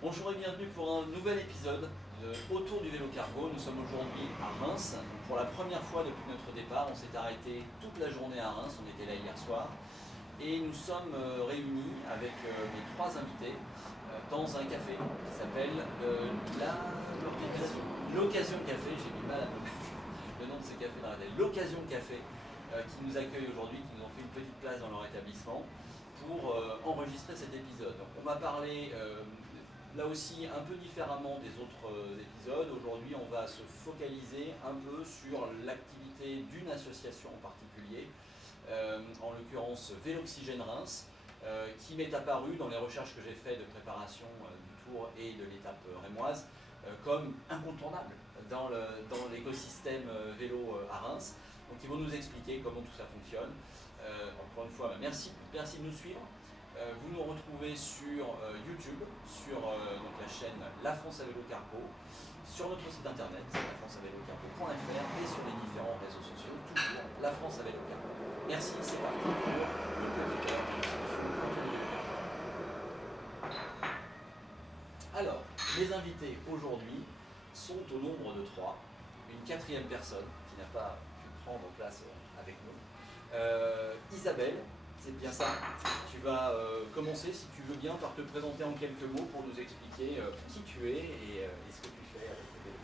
Bonjour et bienvenue pour un nouvel épisode de Autour du vélo cargo. Nous sommes aujourd'hui à Reims. Pour la première fois depuis notre départ, on s'est arrêté toute la journée à Reims, on était là hier soir. Et nous sommes réunis avec mes trois invités dans un café qui s'appelle l'Occasion Café. J'ai du mal à le nom de ce café dans la tête. L'Occasion Café qui nous accueille aujourd'hui, qui nous ont fait une petite place dans leur établissement pour enregistrer cet épisode. Donc, on va parler là aussi un peu différemment des autres épisodes. Aujourd'hui, on va se focaliser un peu sur l'activité d'une association en particulier, en l'occurrence Véloxygène Reims, qui m'est apparu dans les recherches que j'ai faites de préparation du Tour et de l'étape rémoise comme incontournable dans l'écosystème vélo à Reims. Donc ils vont nous expliquer comment tout ça fonctionne. Encore une fois, merci de nous suivre. Vous nous retrouvez sur YouTube, sur donc la chaîne La France à vélo cargo, sur notre site internet, lafranceavelocargo.fr et sur les différents réseaux sociaux, toujours La France à vélo cargo. Merci, c'est parti pour le petit cœur de discussion autour du vélo cargo. Alors, les invités aujourd'hui sont au nombre de 3. Une quatrième personne qui n'a pas pu prendre place avec nous. Isabelle, c'est bien ça. Tu vas commencer, si tu veux bien, par te présenter en quelques mots pour nous expliquer qui tu es et ce que tu fais avec le vélo.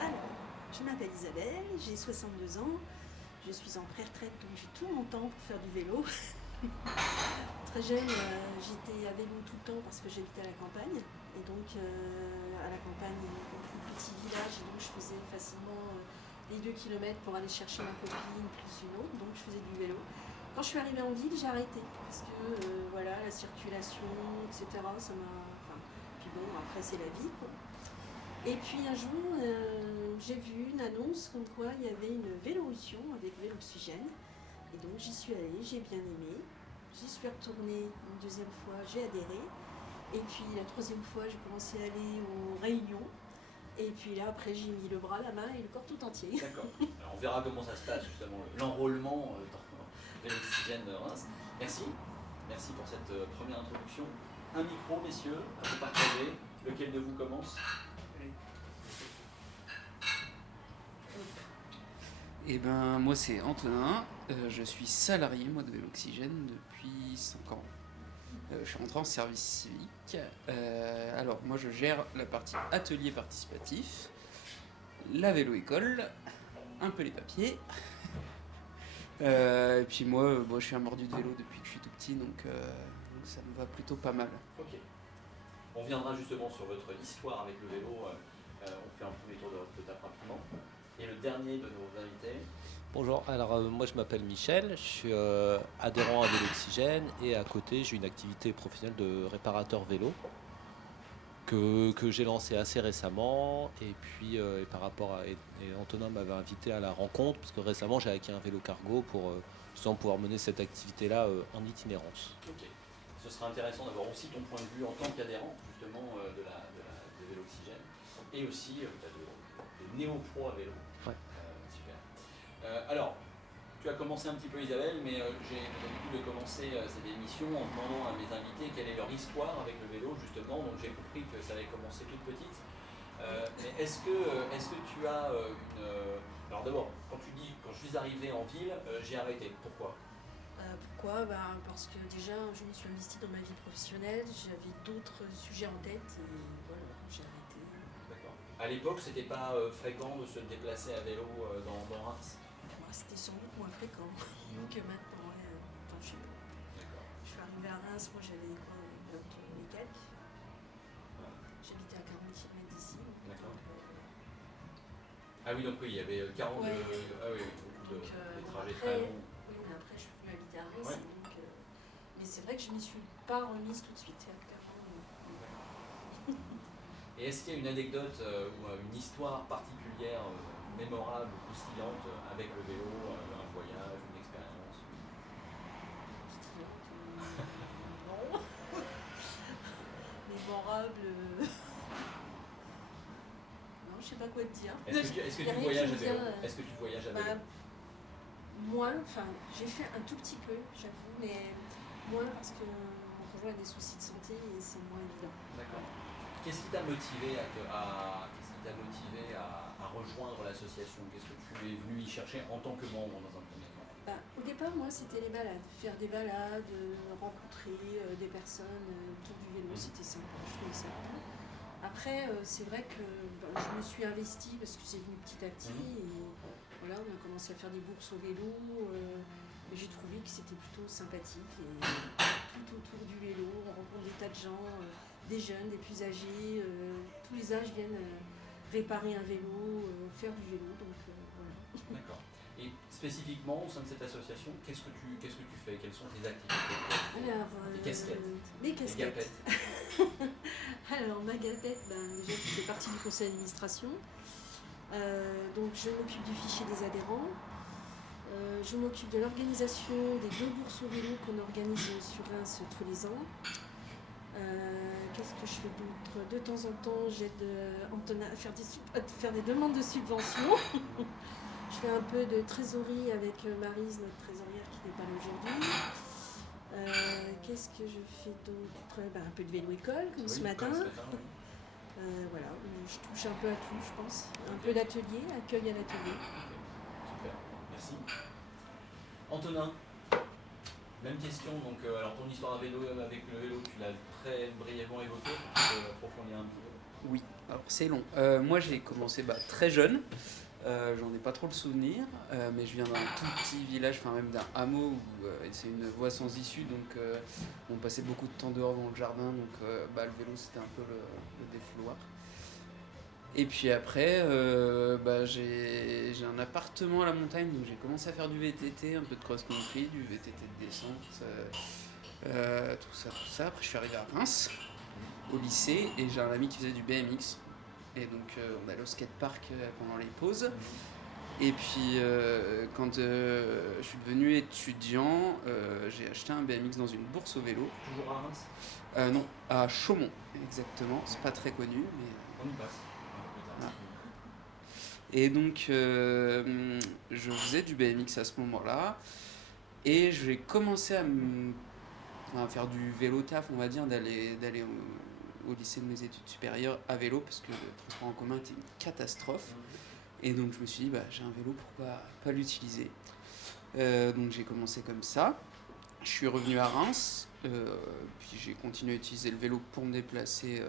Alors, je m'appelle Isabelle, j'ai 62 ans, je suis en pré-retraite, donc j'ai tout mon temps pour faire du vélo. Très jeune, j'étais à vélo tout le temps parce que j'habitais à la campagne. Et donc, à la campagne, un petit village, et donc je faisais facilement les 2 km pour aller chercher ma copine plus une autre, donc je faisais du vélo. Quand je suis arrivée en ville, j'ai arrêté parce que voilà, la circulation, etc., ça m'a. Enfin, puis bon, après c'est la vie, quoi. Et puis un jour, j'ai vu une annonce comme quoi il y avait une Vélorution avec Véloxygène. Et donc j'y suis allée, j'ai bien aimé. J'y suis retournée une deuxième fois, j'ai adhéré. Et puis la troisième fois, j'ai commencé à aller aux réunions. Et puis là, après, j'ai mis le bras, la main et le corps tout entier. D'accord. Alors, on verra comment ça se passe, justement, l'enrôlement dans Véloxygène de Reims. Merci. Merci pour cette première introduction. Un micro, messieurs, à vous partager. Lequel de vous commence ? Eh ben, moi c'est Antonin, je suis salarié moi de Véloxygène depuis 5 ans. Je suis rentré en service civique. Alors moi je gère la partie atelier participatif, la vélo-école, un peu les papiers. Et puis moi je suis un mordu de vélo depuis que je suis tout petit, donc ça me va plutôt pas mal. Ok. On viendra justement sur votre histoire avec le vélo. On fait un premier tour de votre étape rapidement. Et le dernier de nos invités. Bonjour, alors moi je m'appelle Michel, je suis adhérent à Véloxygène et à côté j'ai une activité professionnelle de réparateur vélo que j'ai lancé assez récemment et puis et par rapport à et Antonin m'avait invité à la rencontre parce que récemment j'ai acquis un vélo cargo pour justement pouvoir mener cette activité là en itinérance. Ok. Ce sera intéressant d'avoir aussi ton point de vue en tant qu'adhérent justement de Véloxygène et aussi de néo-pro à vélo. Ouais. Super. Alors, tu as commencé un petit peu Isabelle, mais j'ai l'habitude de commencer cette émission en demandant à mes invités quelle est leur histoire avec le vélo justement, donc j'ai compris que ça avait commencé toute petite. Mais est-ce que tu as une... Alors d'abord, quand je suis arrivé en ville, j'ai arrêté. Pourquoi ? Pourquoi ? Parce que déjà, je me suis investie dans ma vie professionnelle, j'avais d'autres sujets en tête et voilà, j'ai arrêté. D'accord. À l'époque, c'était pas fréquent de se déplacer à vélo dans Reims ? C'était sans doute moins fréquent que maintenant. Attends, je sais pas. D'accord. Je suis arrivée à Reims, moi j'avais quoi, 20 et quelques. Ouais. J'habitais à 40 km d'ici. D'accord. Ah oui, donc oui, il y avait 40 Ouais. Ah oui, Donc, des trajets après, très longs. oui, mais après je suis venue habiter à Reims. Ouais. Et donc, mais c'est vrai que je ne m'y suis pas remise tout de suite. Clairement. Et est-ce qu'il y a une anecdote ou une histoire particulière, mémorable ou croustillante avec le vélo, un voyage, une expérience ? Non. Mémorable. Non, je sais pas quoi te dire. Est-ce que Y a tu rien voyages qui à me vélo ? vient, Est-ce que tu voyages à vélo ? Moi, enfin, j'ai fait un tout petit peu, j'avoue, mais moins parce que mon conjoint a des soucis de santé et c'est moins évident. D'accord. Qu'est-ce qui t'a motivé à rejoindre l'association? Qu'est-ce que tu es venu y chercher en tant que membre dans un premier temps? Au départ, moi, c'était les balades. Faire des balades, rencontrer des personnes autour du vélo, c'était sympa. Je trouvais ça cool. Après, c'est vrai que je me suis investie parce que c'est venu petit à petit. Et voilà, on a commencé à faire des bourses au vélo. Et j'ai trouvé que c'était plutôt sympathique. Et tout autour du vélo, on rencontre des tas de gens, des jeunes, des plus âgés. Tous les âges viennent réparer un vélo, faire du vélo. Donc voilà. D'accord. Et spécifiquement au sein de cette association, qu'est-ce que tu fais? Quelles sont tes activités? Alors, Les casquettes. mes casquettes. Les gapettes. Alors, ma gapette, déjà, je fais partie du conseil d'administration. Donc, je m'occupe du fichier des adhérents. Je m'occupe de l'organisation des 2 bourses au vélo qu'on organise sur Reims tous les ans. Qu'est-ce que je fais d'autre? De temps en temps, j'aide Antonin à faire des demandes de subventions. Je fais un peu de trésorerie avec Maryse, notre trésorière qui n'est pas là aujourd'hui. Qu'est-ce que je fais d'autre? Un peu de vélo-école, comme ce matin. Oui. Voilà, je touche un peu à tout, je pense. Un peu d'atelier, accueil à l'atelier. Super, merci. Antonin, même question. Donc, alors ton histoire avec le vélo, tu l'as très brièvement évoqué. Tu peux approfondir un peu? Oui, alors c'est long. Moi j'ai commencé très jeune. J'en ai pas trop le souvenir, mais je viens d'un tout petit village, enfin même d'un hameau où c'est une voie sans issue, donc on passait beaucoup de temps dehors dans le jardin, donc le vélo c'était un peu le défouloir. Et puis après, j'ai un appartement à la montagne, donc j'ai commencé à faire du VTT, un peu de cross-country, du VTT de descente, tout ça. Après je suis arrivé à Reims, au lycée, et j'ai un ami qui faisait du BMX. Et donc on allait au skatepark pendant les pauses. Et puis quand je suis devenu étudiant, j'ai acheté un BMX dans une bourse au vélo. Toujours à Reims? Non, à Chaumont, exactement. C'est pas très connu, mais... On y passe. Voilà. Et donc je faisais du BMX à ce moment-là. Et j'ai commencé à faire du vélo taf, on va dire, d'aller au lycée de mes études supérieures à vélo parce que le transport en commun était une catastrophe. Et donc je me suis dit, j'ai un vélo, pourquoi pas l'utiliser? Donc j'ai commencé comme ça. Je suis revenu à Reims, puis j'ai continué à utiliser le vélo pour me déplacer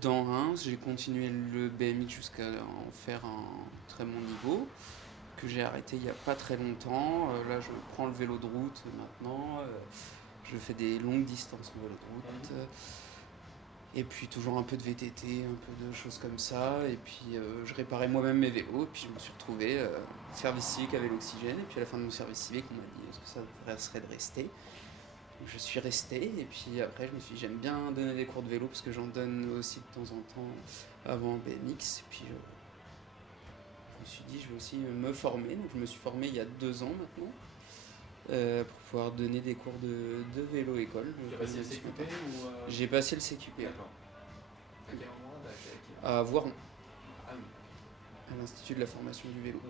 dans Reims. J'ai continué le BMX jusqu'à en faire un très bon niveau, que j'ai arrêté il n'y a pas très longtemps. Là je prends le vélo de route maintenant. Je fais des longues distances en vélo de route. Et puis toujours un peu de VTT, un peu de choses comme ça. Et puis je réparais moi-même mes vélos. Et puis je me suis retrouvé service civique à Vélo-Oxygène. Et puis à la fin de mon service civique, on m'a dit est-ce que ça serait de rester? Donc je suis resté. Et puis après, je me suis dit j'aime bien donner des cours de vélo parce que j'en donne aussi de temps en temps avant BMX. Et puis je me suis dit je vais aussi me former. Donc je me suis formé il y a 2 ans maintenant. Pour pouvoir donner des cours de vélo-école. Tu as passé le CQP ou J'ai passé le CQP. D'accord. À quel endroit? À Voiron, Ah oui. à l'Institut de la formation du vélo.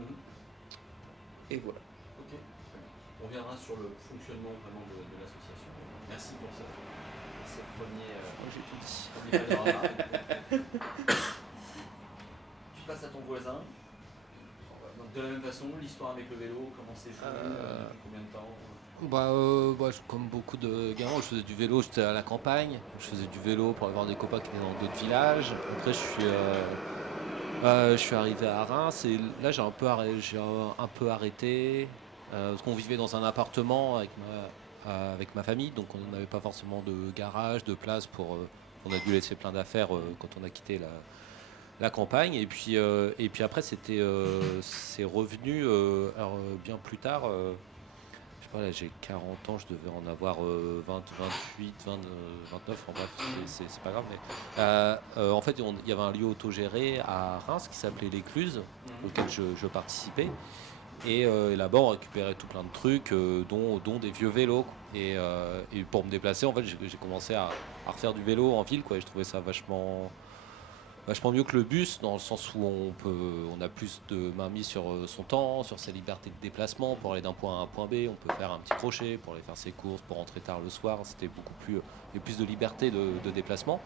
Et voilà. Ok. Très bien. On reviendra sur le fonctionnement vraiment de l'association. Merci pour ce premier. J'ai tout dit. premier panorama. Tu passes à ton voisin. Donc de la même façon, l'histoire avec le vélo, comment c'est fait, depuis combien de temps? Comme beaucoup de gamins, je faisais du vélo, j'étais à la campagne, je faisais du vélo pour aller voir des copains qui étaient dans d'autres villages. Après, je suis arrivé à Reims et là, j'ai un peu arrêté parce qu'on vivait dans un appartement avec ma famille, donc on n'avait pas forcément de garage, de place on a dû laisser plein d'affaires quand on a quitté la campagne. Et puis après, c'est revenu bien plus tard. Je sais pas, là j'ai 40 ans, je devais en avoir 20, 28, 20, 29, en bref, c'est pas grave. Mais, en fait, il y avait un lieu autogéré à Reims qui s'appelait l'Écluse, auquel je participais. Et là-bas, on récupérait tout plein de trucs, dont des vieux vélos. Et pour me déplacer, en fait, j'ai commencé à refaire du vélo en ville, quoi. Et je trouvais ça vachement mieux que le bus, dans le sens où on a plus de mainmise sur son temps, sur sa liberté de déplacement. Pour aller d'un point à un point B, on peut faire un petit crochet pour aller faire ses courses, pour rentrer tard le soir. C'était beaucoup plus de liberté de déplacement.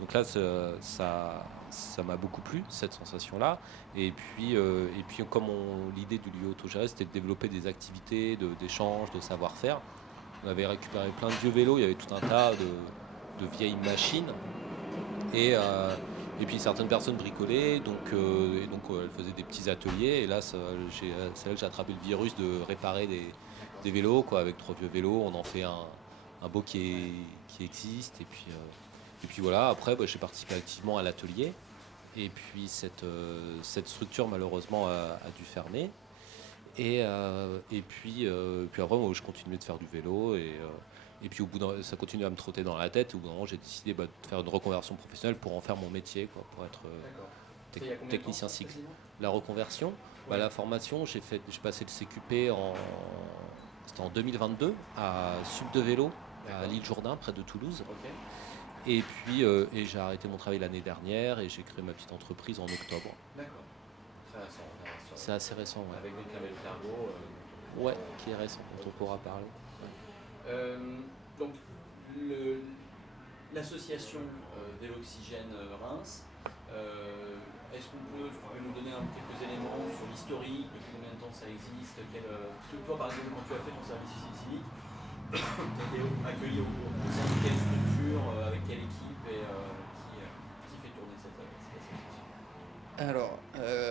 Donc là, ça m'a beaucoup plu, cette sensation-là. Et puis comme l'idée du lieu autogéré, c'était de développer des activités d'échange, de savoir-faire. On avait récupéré plein de vieux vélos, il y avait tout un tas de vieilles machines. Et puis certaines personnes bricolaient, donc elles faisaient des petits ateliers. Et là, c'est là que j'ai attrapé le virus de réparer des vélos, quoi, avec 3 vieux vélos. On en fait un beau qui existe. Et puis voilà, après, j'ai participé activement à l'atelier. Et puis cette structure, malheureusement, a dû fermer. Et puis après, moi, je continuais de faire du vélo. Et puis ça continue à me trotter dans la tête. Et au bout d'un moment, j'ai décidé de faire une reconversion professionnelle pour en faire mon métier, quoi, pour être technicien cycle. La reconversion, la formation, j'ai passé le CQP c'était en 2022 à Sub de Vélo, à l'île Jourdain, près de Toulouse. Ok. Et puis j'ai arrêté mon travail l'année dernière et j'ai créé ma petite entreprise en octobre. D'accord. Très récent. C'est assez récent, ouais. Avec donc la belle cargo. Ouais, qui est récent, dont on pourra parler. Donc, l'association Vélo-Oxygène Reims, est-ce qu'on peut nous donner quelques éléments sur l'historique, depuis combien de temps ça existe, toi par exemple quand tu as fait ton service civique, tu as été accueilli au sein de quelle structure, avec quelle équipe et qui fait tourner cette association? Alors,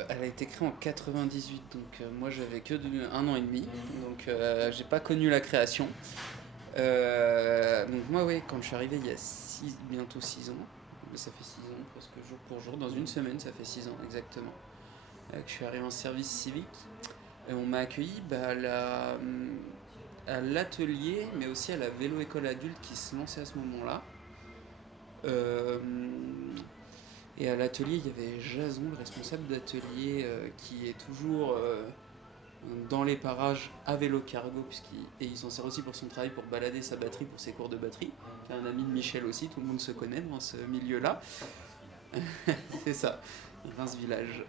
elle a été créée en 98, donc moi j'avais que 1 an et demi, donc j'ai pas connu la création. Donc moi, oui, quand je suis arrivé il y a bientôt 6 ans, ça fait 6 ans presque jour pour jour, dans une semaine ça fait 6 ans exactement, que je suis arrivé en service civique. Et on m'a accueilli à l'atelier, mais aussi à la vélo-école adulte qui se lançait à ce moment-là. Et à l'atelier, il y avait Jason, le responsable d'atelier, qui est toujours dans les parages à vélo cargo, et il s'en sert aussi pour son travail, pour balader sa batterie, pour ses cours de batterie. C'est un ami de Michel aussi, tout le monde se connaît dans ce milieu-là. C'est ça, Reims Village.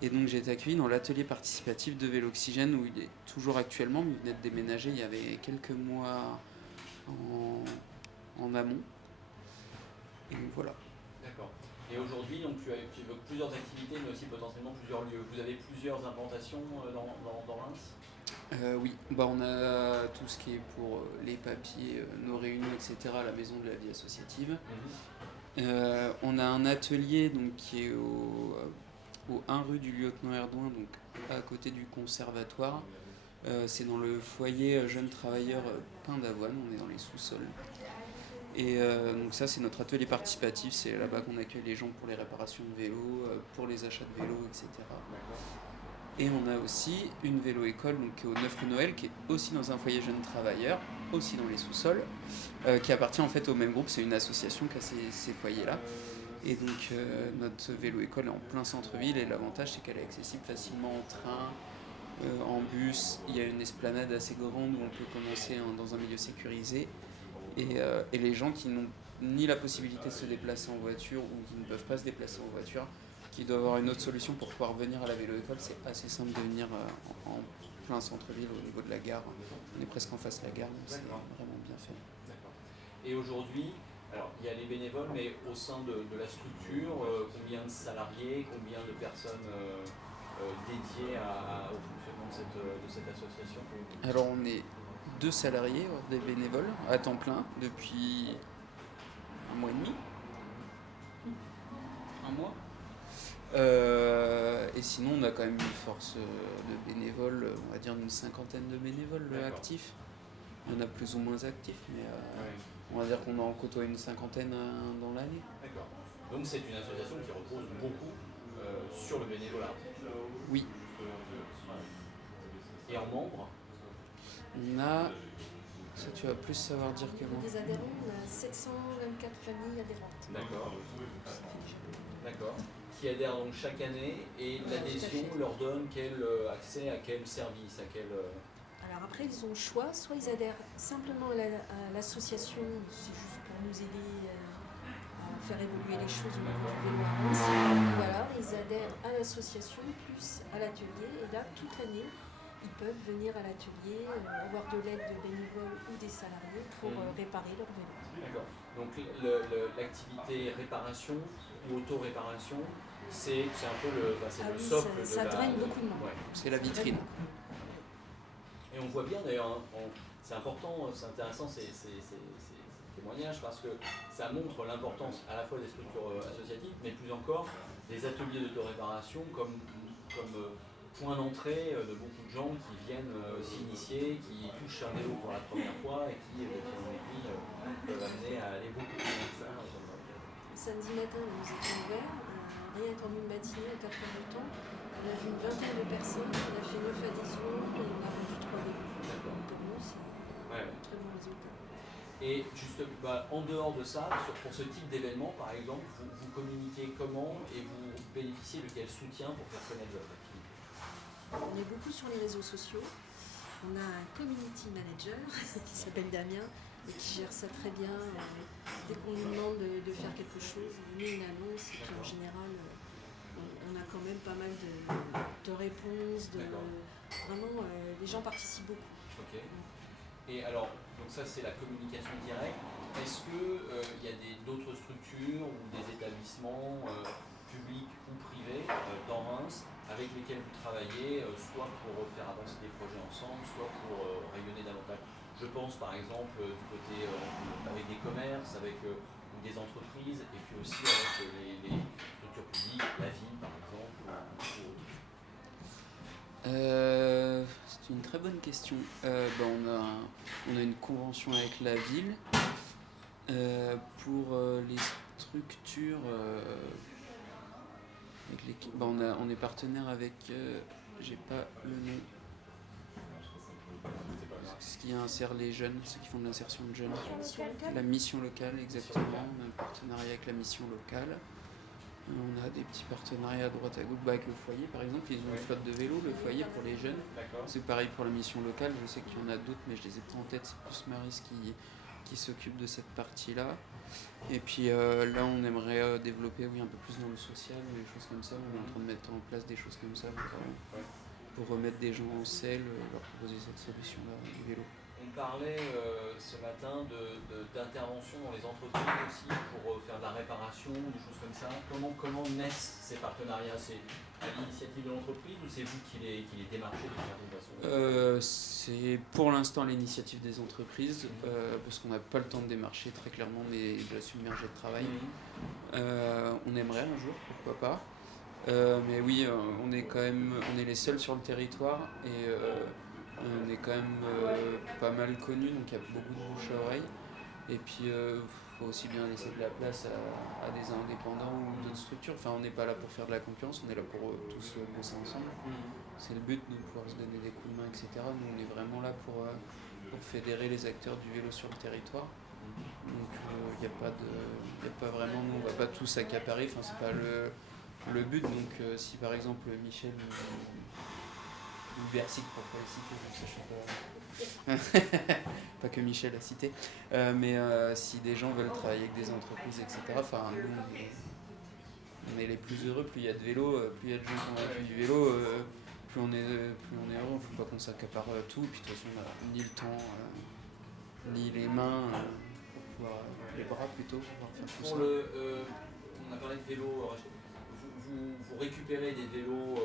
Et donc j'ai été accueilli dans l'atelier participatif de Vélo-Oxygène, où il est toujours actuellement, mais il venait de déménager il y avait quelques mois en amont. Et donc voilà. D'accord. Et aujourd'hui, donc, tu évoques plusieurs activités, mais aussi potentiellement plusieurs lieux. Vous avez plusieurs implantations dans Reims? Oui, on a tout ce qui est pour les papiers, nos réunions, etc., à la maison de la vie associative. On a un atelier donc, qui est au 1 rue du Lieutenant Erdouin, donc à côté du conservatoire. C'est dans le foyer jeunes travailleurs Pain d'Avoine, on est dans les sous-sols. Et donc ça, c'est notre atelier participatif, c'est là-bas qu'on accueille les gens pour les réparations de vélos, pour les achats de vélos, etc. Et on a aussi une vélo-école donc, qui est au 9 rue Noël, qui est aussi dans un foyer jeunes travailleurs, aussi dans les sous-sols, qui appartient en fait au même groupe, c'est une association qui a ces foyers-là. Et donc notre vélo-école est en plein centre-ville, et l'avantage c'est qu'elle est accessible facilement en train, en bus. Il y a une esplanade assez grande où on peut commencer dans un milieu sécurisé. Et les gens qui n'ont ni la possibilité de se déplacer en voiture ou qui ne peuvent pas se déplacer en voiture, qui doivent avoir une autre solution pour pouvoir venir à la vélo-école, c'est assez simple de venir en plein centre-ville au niveau de la gare. On est presque en face de la gare, donc c'est vraiment bien fait. D'accord. Et aujourd'hui, alors il y a les bénévoles, mais au sein de la structure, combien de salariés, combien de personnes dédiées au fonctionnement de cette association? Alors on est 2 salariés, des bénévoles, à temps plein, depuis 1 mois et demi. 1 mois. Et sinon, on a quand même une force de bénévoles, on va dire une 50aine de bénévoles actifs. Il y en a plus ou moins actifs, mais on va dire qu'on en côtoie une 50aine dans l'année. D'accord. Donc c'est une association qui repose beaucoup sur le bénévolat. Oui. Et en membres? On a, ça tu vas plus savoir dire que moi. Des adhérents, on a 724 familles adhérentes. D'accord. D'accord. Qui adhèrent donc chaque année, et l'adhésion leur donne quel accès à quel service, à quel... Alors après, ils ont le choix, soit ils adhèrent simplement à l'association, c'est juste pour nous aider à faire évoluer les choses au niveau du vélo à Reims. Voilà, ils adhèrent à l'association plus à l'atelier, et là, toute l'année, ils peuvent venir à l'atelier, avoir de l'aide de bénévoles ou des salariés pour réparer leur vélo. D'accord. Donc l'activité réparation ou auto-réparation, c'est un peu le socle ça draine beaucoup de monde. Ouais. C'est la vitrine. Et on voit bien d'ailleurs, c'est important, c'est intéressant ces témoignages parce que ça montre l'importance à la fois des structures associatives, mais plus encore des ateliers d'autoréparation comme point d'entrée de beaucoup de gens qui viennent s'initier, qui touchent un vélo pour la première fois et qui peuvent amener à aller beaucoup plus loin que ça. Samedi matin, nous étions ouverts, rien qu'en une matinée, à 4 heures du temps. On a vu une vingtaine de personnes, on a fait 9 adhésions et on a vendu 3 vélos. Pour nous, c'est un très bon résultat. Et juste en dehors de ça, pour ce type d'événement, par exemple, vous communiquez comment et vous bénéficiez de quel soutien pour faire connaître votre activité? On est beaucoup sur les réseaux sociaux. On a un community manager qui s'appelle Damien et qui gère ça très bien. Dès qu'on nous demande de faire quelque chose, on met une annonce et puis en général, on a quand même pas mal de réponses. Vraiment, les gens participent beaucoup. Ok. Et alors, donc ça c'est la communication directe. Est-ce qu'il y a d'autres structures ou des établissements publics ou privés dans Reims avec lesquels vous travaillez, soit pour faire avancer des projets ensemble, soit pour rayonner davantage? Je pense par exemple du côté avec des commerces, avec des entreprises, et puis aussi avec les structures publiques, la ville par exemple, ou autre. C'est une très bonne question. On a une convention avec la ville. Pour les structures, on est partenaire avec, j'ai pas le nom, ce qui insère les jeunes, ceux qui font de l'insertion de jeunes. La mission locale, exactement. On a un partenariat avec la mission locale. On a des petits partenariats à droite à gauche, avec le foyer par exemple, ils ont une flotte de vélos, le foyer pour les jeunes. C'est pareil pour la mission locale, je sais qu'il y en a d'autres mais je les ai pas en tête, c'est plus Maris qui s'occupe de cette partie-là. Et puis là on aimerait développer un peu plus dans le social, des choses comme ça, on est en train de mettre en place des choses comme ça pour remettre des gens en selle, leur proposer cette solution-là du vélo. On parlait ce matin d'intervention dans les entreprises aussi pour faire de la réparation, des choses comme ça. Comment naissent ces partenariats? C'est à l'initiative de l'entreprise ou c'est vous qui les démarchez d'une certaine façon? C'est pour l'instant l'initiative des entreprises, parce qu'on n'a pas le temps de démarcher très clairement, mais de la submerger de travail. On aimerait un jour, pourquoi pas. Mais oui, on est les seuls sur le territoire et on est quand même pas mal connus, donc il y a beaucoup de bouche à oreille. Et puis il faut aussi bien laisser de la place à des indépendants ou d'autres structures. Enfin, on n'est pas là pour faire de la concurrence, on est là pour tous bosser ensemble. C'est le but de pouvoir se donner des coups de main, etc. Nous, on est vraiment là pour fédérer les acteurs du vélo sur le territoire. Donc il n'y a pas vraiment, nous on va pas tous accaparer, enfin c'est pas le but. Donc si par exemple Michel ou Bercy, pour pas les citer, je sais pas. Pas que Michel a cité, mais si des gens veulent travailler avec des entreprises, etc. Enfin, nous, on est les plus heureux, plus il y a de vélos, plus il y a de gens convaincus du vélo, plus on est heureux. Il ne faut pas qu'on s'accapare tout, puis de toute façon on n'a ni le temps, ni les mains, pour pouvoir, les bras plutôt, pour pouvoir faire tout ça. On a parlé de vélos, vous récupérez des vélos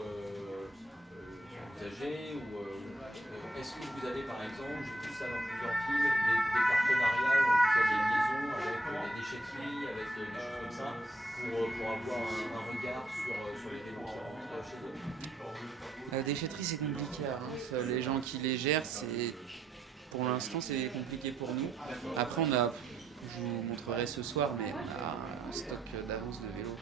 usagés ou est-ce que vous avez par exemple, j'ai vu ça dans plusieurs villes, des partenariats où vous avez des liaisons avec des déchetteries, avec des choses comme ça, pour avoir un regard sur les vélos qui rentrent chez eux? La déchetterie c'est compliqué, les gens qui les gèrent, pour l'instant c'est compliqué pour nous. Après je vous montrerai ce soir, mais on a un stock d'avance de vélos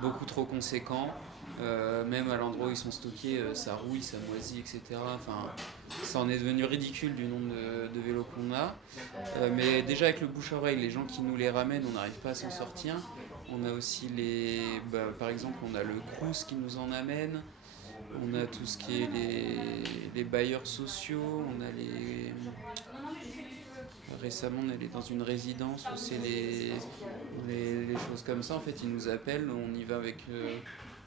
beaucoup trop conséquent. Même à l'endroit où ils sont stockés, ça rouille, ça moisit, etc. Enfin, ça en est devenu ridicule du nombre de vélos qu'on a. Mais déjà avec le bouche-oreille, les gens qui nous les ramènent, on n'arrive pas à s'en sortir. On a aussi par exemple, on a le Crous qui nous en amène. On a tout ce qui est les bailleurs sociaux. On a récemment, on est dans une résidence où c'est les choses comme ça. En fait, ils nous appellent, on y va avec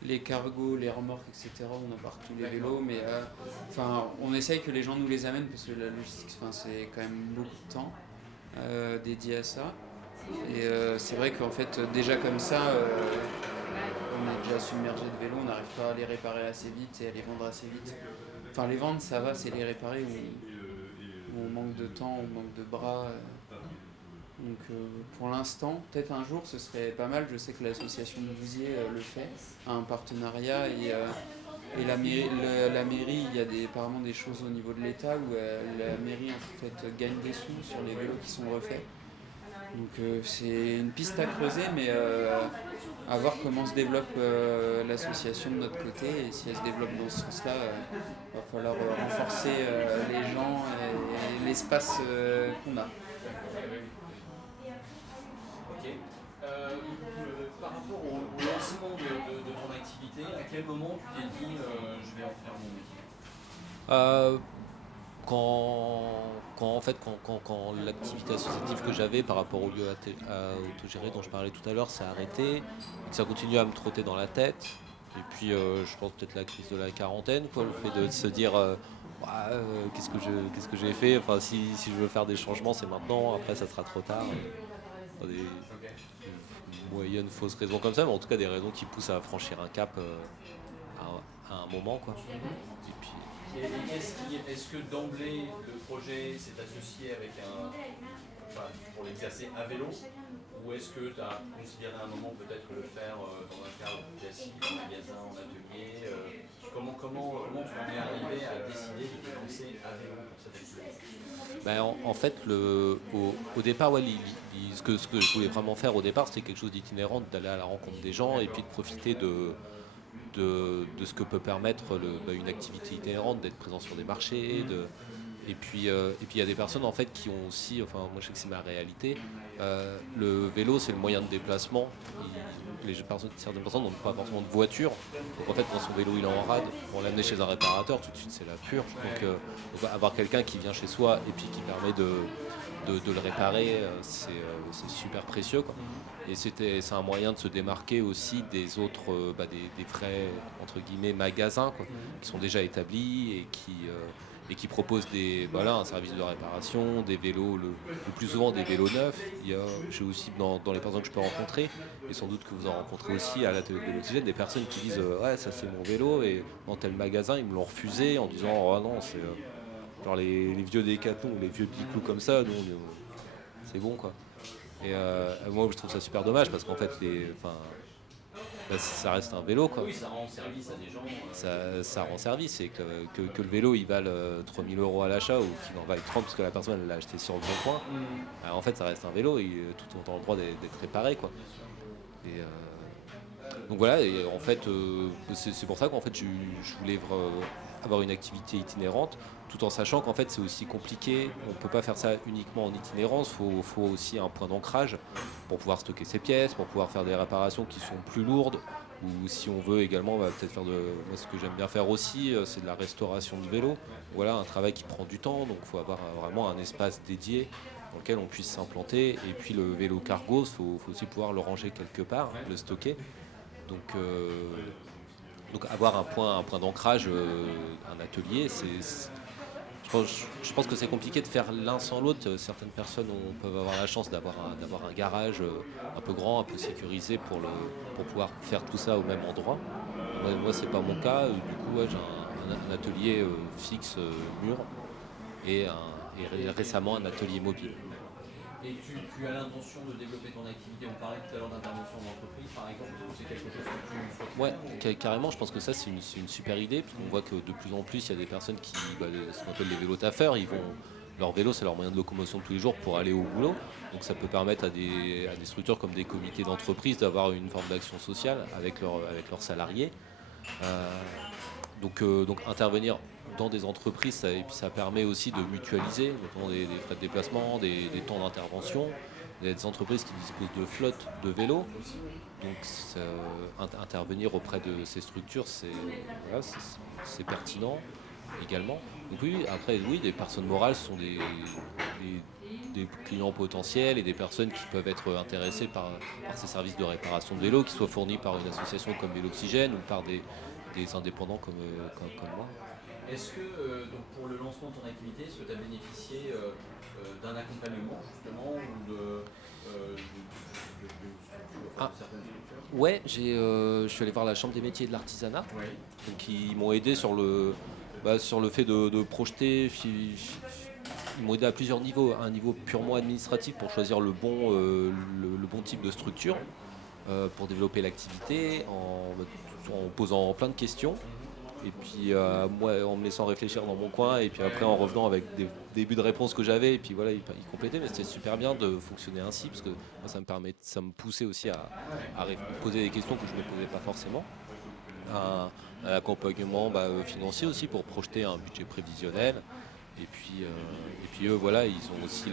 les cargos, les remorques, etc. On a partout les vélos, mais on essaye que les gens nous les amènent parce que la logistique, c'est quand même beaucoup de temps dédié à ça. Et c'est vrai qu'en fait, déjà comme ça, on est déjà submergé de vélos, on n'arrive pas à les réparer assez vite et à les vendre assez vite. Enfin, les vendre, ça va, c'est les réparer où on manque de temps, on manque de bras. Donc pour l'instant, peut-être un jour, ce serait pas mal. Je sais que l'association de Vouziers le fait, a un partenariat et la mairie, il y a apparemment des choses au niveau de l'État où la mairie en fait gagne des sous sur les vélos qui sont refaits. Donc c'est une piste à creuser, mais à voir comment se développe l'association de notre côté. Et si elle se développe dans ce sens-là, il va falloir renforcer les gens et l'espace qu'on a. Ok. Par rapport au lancement de ton activité, à quel moment tu t'es dit je vais en faire mon métier? Quand l'activité associative que j'avais par rapport au lieu autogéré dont je parlais tout à l'heure s'est arrêtée, et que ça continue à me trotter dans la tête. Et puis je pense peut-être la crise de la quarantaine, quoi, le fait de se dire qu'est-ce que j'ai fait, enfin si je veux faire des changements c'est maintenant, après ça sera trop tard. Des moyennes fausses raisons comme ça, mais en tout cas des raisons qui poussent à franchir un cap à un moment, quoi. Et puis Et est-ce que d'emblée le projet s'est associé avec pour l'exercer à vélo, ou est-ce que tu as considéré à un moment peut-être le faire dans un cadre classique, en magasin, en atelier comment tu en es arrivé à décider de te lancer à vélo pour cette activité? en fait, au départ, ouais, ce que je voulais vraiment faire au départ, c'était quelque chose d'itinérant, d'aller à la rencontre des gens et puis de profiter de ce que peut permettre une activité itinérante, d'être présent sur des marchés. Et puis il y a des personnes en fait qui ont aussi, enfin moi je sais que c'est ma réalité, le vélo c'est le moyen de déplacement. Certaines personnes n'ont pas forcément de voiture, donc en fait quand son vélo il est en rade, pour l'amener chez un réparateur, tout de suite c'est la purge. Donc avoir quelqu'un qui vient chez soi et puis qui permet de le réparer, c'est super précieux, quoi. Et c'est un moyen de se démarquer aussi des autres, des vrais entre guillemets magasins, quoi, qui sont déjà établis et qui proposent un service de réparation, des vélos, le plus souvent des vélos neufs. J'ai aussi dans les personnes que je peux rencontrer, et sans doute que vous en rencontrez aussi à l'atelier de l'Oxygène, des personnes qui disent ouais ça c'est mon vélo, et dans tel magasin ils me l'ont refusé en disant oh non c'est genre les vieux Décathlon ou les vieux Piclou comme ça, donc c'est bon, quoi. Et moi je trouve ça super dommage parce qu'en fait ça reste un vélo, quoi. Oui, ça rend service à des gens. Ça rend service, et que le vélo il vale 3 000 € à l'achat ou qu'il en vaille 30 parce que la personne elle l'a acheté sur le bon coin. En fait ça reste un vélo et tout autant le droit d'être réparé, quoi. Et donc voilà, et en fait c'est pour ça qu'en fait je voulais avoir une activité itinérante, tout en sachant qu'en fait c'est aussi compliqué, on ne peut pas faire ça uniquement en itinérance, il faut aussi un point d'ancrage pour pouvoir stocker ses pièces, pour pouvoir faire des réparations qui sont plus lourdes, ou si on veut également peut-être faire moi ce que j'aime bien faire aussi, c'est de la restauration de vélo. Voilà, un travail qui prend du temps, donc il faut avoir vraiment un espace dédié dans lequel on puisse s'implanter. Et puis le vélo cargo, il faut aussi pouvoir le ranger quelque part, le stocker. Donc avoir un point d'ancrage, un atelier, je pense que c'est compliqué de faire l'un sans l'autre. Certaines personnes peuvent avoir la chance d'avoir un garage un peu grand, un peu sécurisé pour pouvoir faire tout ça au même endroit. Moi c'est pas mon cas. Du coup, ouais, j'ai un atelier fixe, mur, et récemment un atelier mobile. Et tu as l'intention de développer ton activité, on parlait tout à l'heure d'intervention d'entreprise par exemple, c'est quelque chose que tu souhaites faire? Ouais, carrément, je pense que ça c'est une super idée, parce qu'on voit que de plus en plus il y a des personnes ce qu'on appelle les vélotaffeurs, leur vélo c'est leur moyen de locomotion de tous les jours pour aller au boulot, donc ça peut permettre à des structures comme des comités d'entreprise d'avoir une forme d'action sociale avec leurs salariés. Donc intervenir dans des entreprises, et puis ça permet aussi de mutualiser, notamment des frais de déplacement, des temps d'intervention. Il y a des entreprises qui disposent de flottes de vélos, donc intervenir auprès de ces structures, c'est pertinent. également. Donc oui, après, oui, des personnes morales sont des clients potentiels et des personnes qui peuvent être intéressées par ces services de réparation de vélo, qui soient fournis par une association comme Véloxygène ou par des indépendants comme moi. Est-ce que, donc pour le lancement de ton activité, est-ce que tu as bénéficié d'un accompagnement justement ou de certaines structures? Ouais, je suis allé voir la Chambre des métiers et de l'artisanat, Oui. donc ils m'ont aidé sur le fait de projeter. Ils m'ont aidé à plusieurs niveaux. Un niveau purement administratif pour choisir le bon type de structure pour développer l'activité en posant plein de questions. Et puis moi, en me laissant réfléchir dans mon coin, et puis après en revenant avec des débuts de réponses que j'avais, et puis voilà, ils complétaient. Mais c'était super bien de fonctionner ainsi, parce que moi, ça me poussait aussi à poser des questions que je ne me posais pas forcément. Un accompagnement financier aussi pour projeter un budget prévisionnel. Et puis eux, voilà, ils ont aussi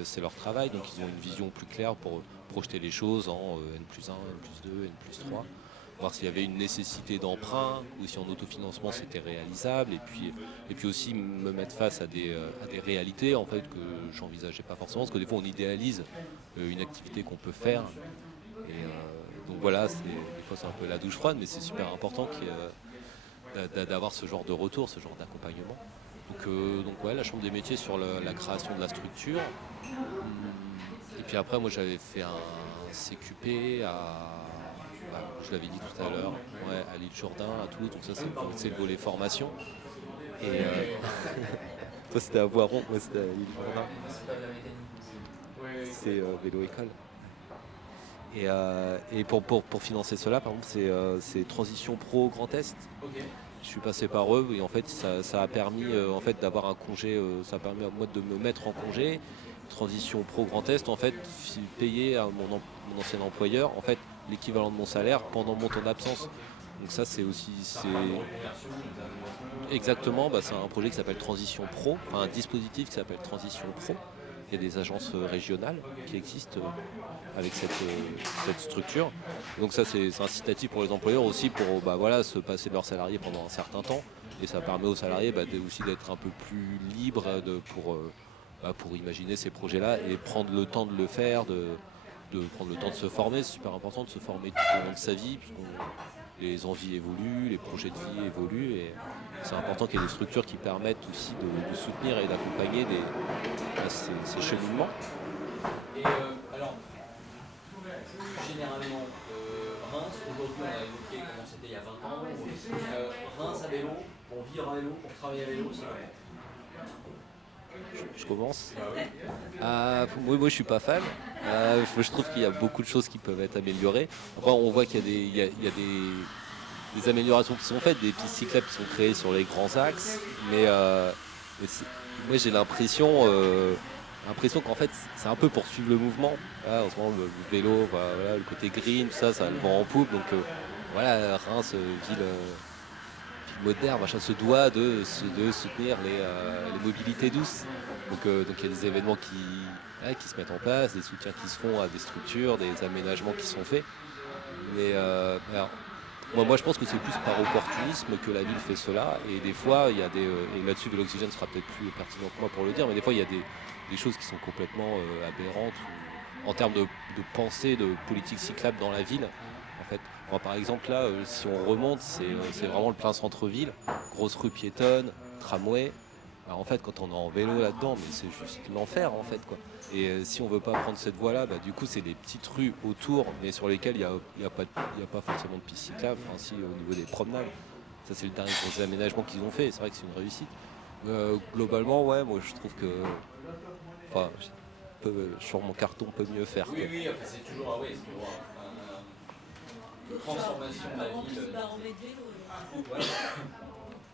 c'est leur travail, donc ils ont une vision plus claire pour projeter les choses en N+1, N+2, N+3, voir s'il y avait une nécessité d'emprunt ou si en autofinancement c'était réalisable, et puis aussi me mettre face à des réalités en fait que j'envisageais pas forcément, parce que des fois on idéalise une activité qu'on peut faire, donc voilà, des fois c'est un peu la douche froide, mais c'est super important d'avoir ce genre de retour, ce genre d'accompagnement. Donc ouais, la Chambre des métiers sur la création de la structure. Et puis après, moi j'avais fait un CQP je l'avais dit tout à l'heure, ouais, à l'île Jourdain, à Toulouse, donc ça c'est le volet formation. Et toi c'était à Voiron, moi c'était à l'île Jourdain. C'est vélo école. Et pour financer cela, par exemple, c'est Transition Pro Grand Est. Ok. Je suis passé par eux et en fait ça a permis en fait d'avoir un congé, ça a permis à moi de me mettre en congé. Transition Pro Grand Est, en fait, payer à mon ancien employeur en fait l'équivalent de mon salaire pendant mon temps d'absence. Donc ça c'est exactement, c'est un projet qui s'appelle Transition Pro, enfin un dispositif qui s'appelle Transition Pro. Il y a des agences régionales qui existent avec cette structure. Donc ça c'est incitatif pour les employeurs aussi pour se passer de leurs salariés pendant un certain temps. Et ça permet aux salariés aussi d'être un peu plus libres pour imaginer ces projets-là et prendre le temps de le faire, de prendre le temps de se former. C'est super important de se former tout au long de sa vie, puisque les envies évoluent, les projets de vie évoluent. Et c'est important qu'il y ait des structures qui permettent aussi de soutenir et d'accompagner ces cheminements. Et alors, plus généralement, Reims, aujourd'hui on a évoqué comment c'était il y a 20 ans. Reims à vélo, pour vivre à vélo, pour travailler à vélo, c'est vrai. Je commence. Moi je suis pas fan. Je trouve qu'il y a beaucoup de choses qui peuvent être améliorées. Après on voit qu'il y a des améliorations qui sont faites, des pistes cyclables qui sont créées sur les grands axes, mais moi j'ai l'impression qu'en fait c'est un peu pour suivre le mouvement. En ce moment le vélo, le côté green, tout ça le vend en poupe, donc Reims, ville moderne, se doit de soutenir les mobilités douces. Donc il y a des événements qui se mettent en place, des soutiens qui se font à des structures, des aménagements qui sont faits. Mais alors, moi je pense que c'est plus par opportunisme que la ville fait cela. Et des fois, il y a et là-dessus Véloxygène sera peut-être plus pertinent que moi pour le dire, mais des fois il y a des choses qui sont complètement aberrantes en termes de pensée, de politique cyclable dans la ville. En fait, par exemple là, si on remonte, c'est vraiment le plein centre-ville, grosse rue piétonne, tramway. En fait, quand on est en vélo là-dedans, mais c'est juste l'enfer en fait quoi. Et si on veut pas prendre cette voie-là, du coup c'est des petites rues autour, mais sur lesquelles il y a pas forcément de piste cyclable. Enfin, si au niveau des promenades, ça c'est le dernier gros aménagement qu'ils ont fait. C'est vrai que c'est une réussite. Globalement, ouais, moi je trouve que, sur mon carton, on peut mieux faire. Quoi. Oui, c'est toujours, une transformation de la ville.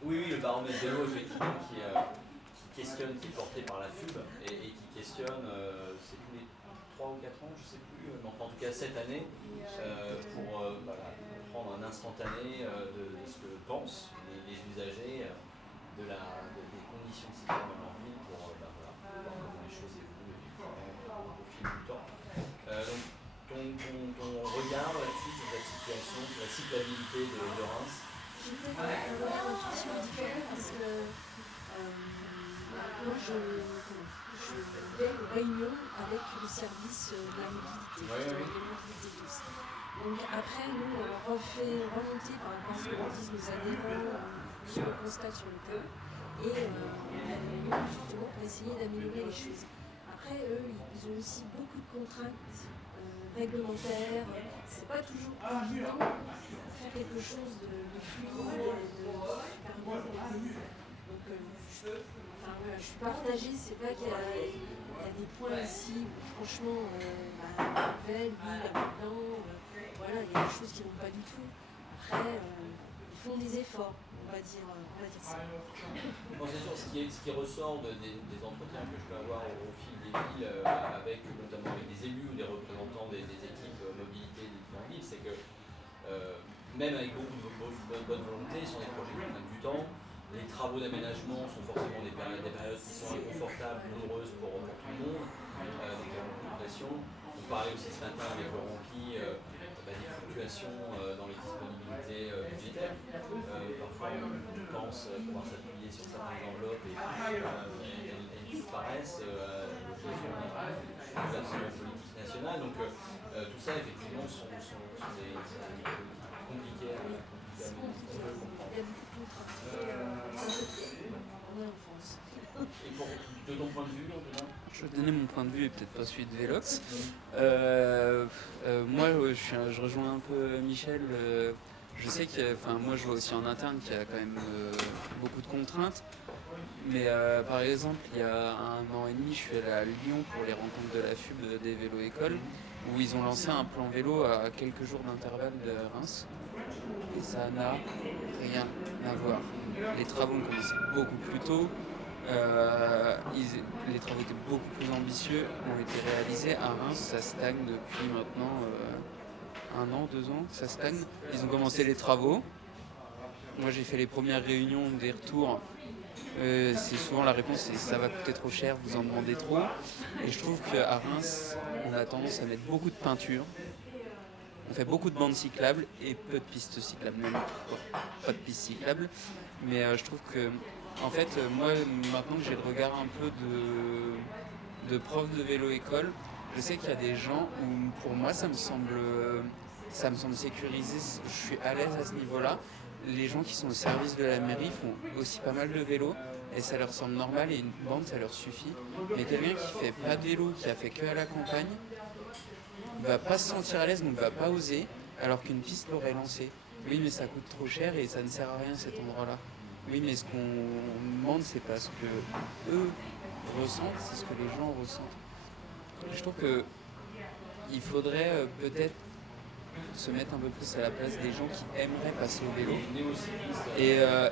Oui, le baromètre vélo, effectivement, qui questionne, qui est porté par la FUB et qui questionne, c'est tous les 3 ou 4 ans, je ne sais plus, mais enfin en tout cas cette année, pour prendre un instantané de ce que pensent les usagers des conditions cyclables dans leur ville pour voir comment les choses évoluent au fil du temps. Donc ton regard là-dessus, sur la situation, sur la cyclabilité de Reims, j'ai peut-être un regard un tout petit peu différent parce que moi je vais aux réunions avec le service de la mobilité, de la mobilité douce. Donc après, nous, on refait remonter par rapport à ce que nous disent nos adhérents, ce qu'on constate sur le terrain, et on fait des réunions justement pour essayer d'améliorer les choses. Après, eux, ils ont aussi beaucoup de contraintes réglementaires. C'est pas toujours évident de faire quelque chose de fluide et de super bien organisé. Donc, voilà, je suis partagée. C'est vrai qu'il y a des points ici où franchement, Vel, lui, là-dedans, voilà, il y a des choses qui ne vont pas du tout. Après, ils font des efforts, on va dire ça. Bon, c'est sûr, ce qui ressort des entretiens que je peux avoir au fil des villes, notamment avec des élus ou des représentants des équipes mobilité des différentes villes, c'est que même avec beaucoup de bonne volonté, sur des projets qui prennent du temps, les travaux d'aménagement sont forcément des périodes qui sont inconfortables, douloureuses pour tout le monde, donc il y a beaucoup de pression. On parlait aussi ce matin avec Laurent Pli des fluctuations dans les disponibilités budgétaires. Parfois on pense pouvoir s'appuyer sur certaines enveloppes et elles disparaissent à l'occasion d'une politique nationale. Donc tout ça effectivement sont des politiques compliquées à comprendre. Il y a beaucoup de contraintes. On est en France. Et de ton point de vue, Antonin? Je vais donner mon point de vue et peut-être pas celui de Velox. Moi, je rejoins un peu Michel. Je sais que, moi, je vois aussi en interne qu'il y a quand même beaucoup de contraintes. Mais par exemple, il y a 1 an et demi, je suis allé à Lyon pour les rencontres de la FUB des vélos-écoles, où ils ont lancé un plan vélo à quelques jours d'intervalle de Reims. Et ça n'a rien à voir. Les travaux ont commencé beaucoup plus tôt. Les travaux étaient beaucoup plus ambitieux, ont été réalisés. À Reims, ça stagne depuis maintenant 1 an, 2 ans, ça stagne. Ils ont commencé les travaux. Moi, j'ai fait les premières réunions des retours. C'est souvent la réponse, c'est ça va coûter trop cher, vous en demandez trop. Et je trouve qu'à Reims, on a tendance à mettre beaucoup de peinture. On fait beaucoup de bandes cyclables et peu de pistes cyclables, même pas de pistes cyclables. Mais je trouve que, en fait, moi, maintenant que j'ai le regard un peu de prof de vélo-école, je sais qu'il y a des gens où, pour moi, ça me semble sécurisé. Je suis à l'aise à ce niveau-là. Les gens qui sont au service de la mairie font aussi pas mal de vélo et ça leur semble normal et une bande, ça leur suffit. Mais quelqu'un qui fait pas de vélo, qui a fait que à la campagne, va pas se sentir à l'aise, donc va pas oser, alors qu'une piste l'aurait lancé. Oui, mais ça coûte trop cher et ça ne sert à rien cet endroit-là. Oui, mais ce qu'on demande, c'est pas ce que eux ressentent, c'est ce que les gens ressentent. Et je trouve que il faudrait peut-être se mettre un peu plus à la place des gens qui aimeraient passer au vélo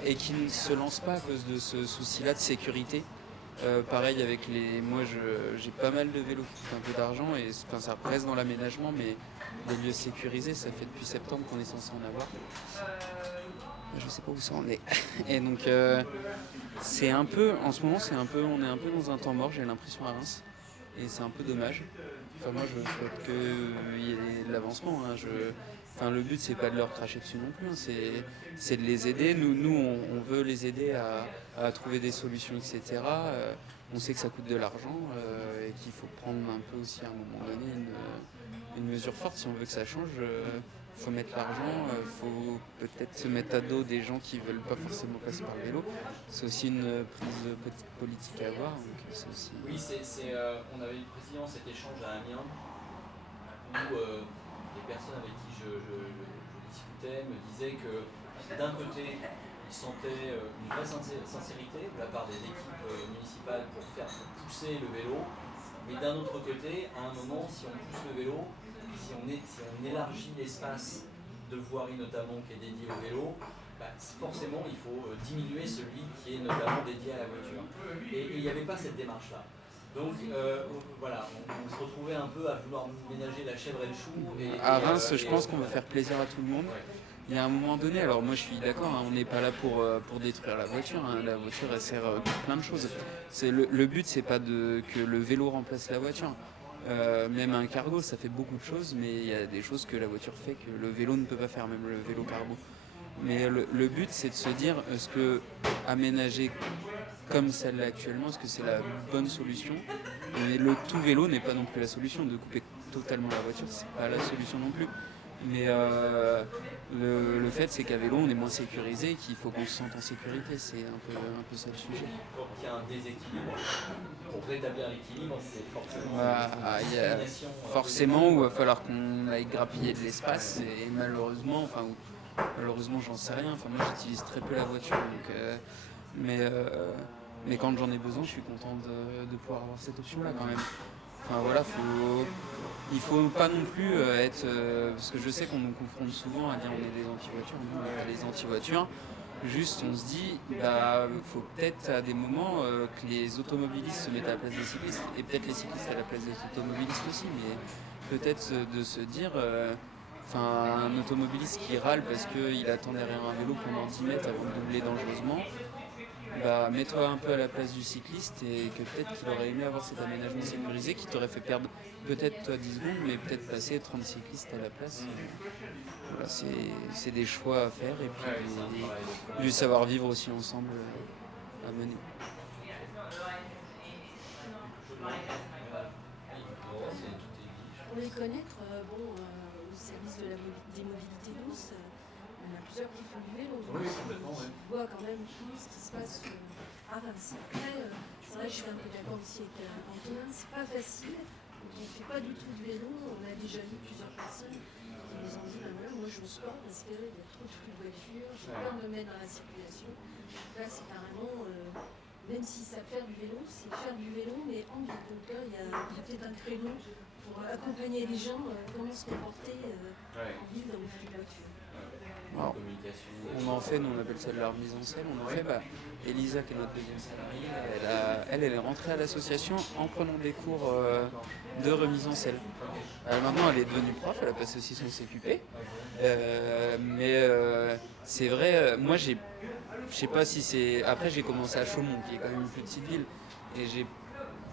et qui ne se lancent pas à cause de ce souci-là de sécurité. Pareil avec moi j'ai pas mal de vélos qui coûtent un peu d'argent et ça reste dans l'aménagement, mais des lieux sécurisés, ça fait depuis septembre qu'on est censé en avoir. Je sais pas où ça en est. Et donc c'est un peu, en ce moment on est un peu dans un temps mort, j'ai l'impression à Reims, et c'est un peu dommage. Enfin, moi je souhaite qu'il y ait de l'avancement. Le but c'est pas de leur cracher dessus non plus, c'est de les aider. Nous on veut les aider à trouver des solutions, etc. On sait que ça coûte de l'argent et qu'il faut prendre un peu aussi à un moment donné une mesure forte si on veut que ça change. Faut mettre l'argent, faut peut-être se mettre à dos des gens qui veulent pas forcément passer par le vélo. C'est aussi une prise de petite politique à avoir. Donc c'est aussi... Oui, on avait eu précisément cet échange à Amiens où les personnes avec qui je discutais me disaient que d'un côté, ils sentaient une vraie sincérité de la part des équipes municipales pour pousser le vélo, mais d'un autre côté, à un moment, si on pousse le vélo, si on élargit l'espace de voirie notamment qui est dédié au vélo, forcément il faut diminuer celui qui est notamment dédié à la voiture. Et il n'y avait pas cette démarche-là. Donc voilà, on se retrouvait un peu à vouloir ménager la chèvre et le chou. À Reims, je pense qu'on veut faire plaisir à tout le monde. Ouais. Il y a un moment donné, alors moi je suis d'accord, on n'est pas là pour détruire la voiture. La voiture elle sert à plein de choses. Le but c'est pas que le vélo remplace la voiture. Même un cargo ça fait beaucoup de choses, mais il y a des choses que la voiture fait que le vélo ne peut pas faire, même le vélo cargo. Mais le but, c'est de se dire, est-ce que aménager comme celle-là actuellement, est-ce que c'est la bonne solution? Mais le tout vélo n'est pas non plus la solution. De couper totalement la voiture, c'est pas la solution non plus. Mais le fait, c'est qu'à vélo, on est moins sécurisé et qu'il faut qu'on se sente en sécurité. C'est un peu ça le sujet. Quand il y a un déséquilibre, pour rétablir l'équilibre, c'est forcément Il y a forcément où il va falloir qu'on aille grappiller de l'espace et malheureusement, j'en sais rien. Enfin, moi, j'utilise très peu la voiture, donc, mais quand j'en ai besoin, je suis content de pouvoir avoir cette option-là quand même. Enfin voilà, il faut pas non plus être... parce que je sais qu'on nous confronte souvent à dire on est des anti-voitures, nous on est des anti-voitures. Juste on se dit, faut peut-être à des moments que les automobilistes se mettent à la place des cyclistes, et peut-être les cyclistes à la place des automobilistes aussi, mais peut-être de se dire, un automobiliste qui râle parce qu'il attend derrière un vélo pendant 10 mètres avant de doubler dangereusement, mets-toi un peu à la place du cycliste et que peut-être qu'il aurait aimé avoir cet aménagement sécurisé qui t'aurait fait perdre peut-être toi 10 secondes, mais peut-être passer 30 cyclistes à la place. Voilà, c'est des choix à faire et puis du savoir-vivre aussi ensemble à mener. Pour les connaître, au service des mobilités douces, il y en a plusieurs qui font du vélo. Oui, complètement, oui. Je vois quand même ce qui se passe à Vinci. Après, je suis un peu d'accord aussi avec Antonin, c'est pas facile. On ne fait pas du tout de vélo. On a déjà vu plusieurs personnes qui nous ont dit moi je n'ose pas parce qu'il y a trop de flux de voitures, j'ai peur de me mettre dans la circulation. Là, c'est carrément, même si ça faire du vélo, c'est faire du vélo, mais en ville. Donc là, il y a peut-être un créneau pour accompagner les gens, comment se comporter en ville dans le flux de voitures. Alors, on en fait, nous on appelle ça de la remise en selle. On en fait, Elisa qui est notre deuxième salariée, elle est rentrée à l'association en prenant des cours de remise en selle. Maintenant elle est devenue prof, elle a passé aussi son CQP. Mais c'est vrai, moi je sais pas si c'est... Après j'ai commencé à Chaumont, qui est quand même une petite ville, et je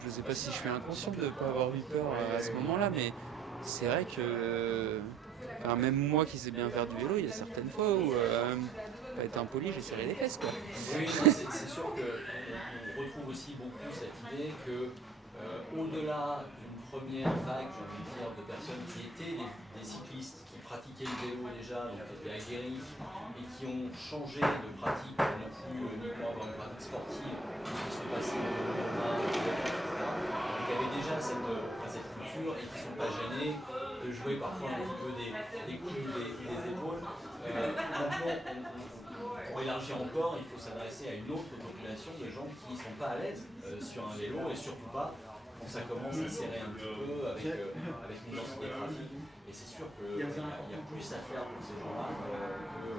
sais pas si je suis inconscient de ne pas avoir eu peur à ce moment-là, mais c'est vrai que... même moi qui sais bien faire du vélo, il y a certaines fois où, pas être impoli, j'ai serré les fesses, quoi. Oui, c'est sûr qu'on retrouve aussi beaucoup cette idée que, au-delà d'une première vague, j'ai envie de dire, de personnes qui étaient des cyclistes, qui pratiquaient le vélo déjà, donc qui étaient aguerris, et qui ont changé de pratique pour ne plus uniquement avoir une pratique sportive, qui sont passés au urbain, etc., et qui avaient déjà cette culture et qui ne sont pas gênés de jouer parfois un petit peu des coudes ou des épaules. Maintenant, pour élargir encore, il faut s'adresser à une autre population de gens qui ne sont pas à l'aise sur un vélo et surtout pas quand ça commence à serrer un petit peu avec une densité de trafic. Et c'est sûr qu'il y a plus à faire pour ces gens-là que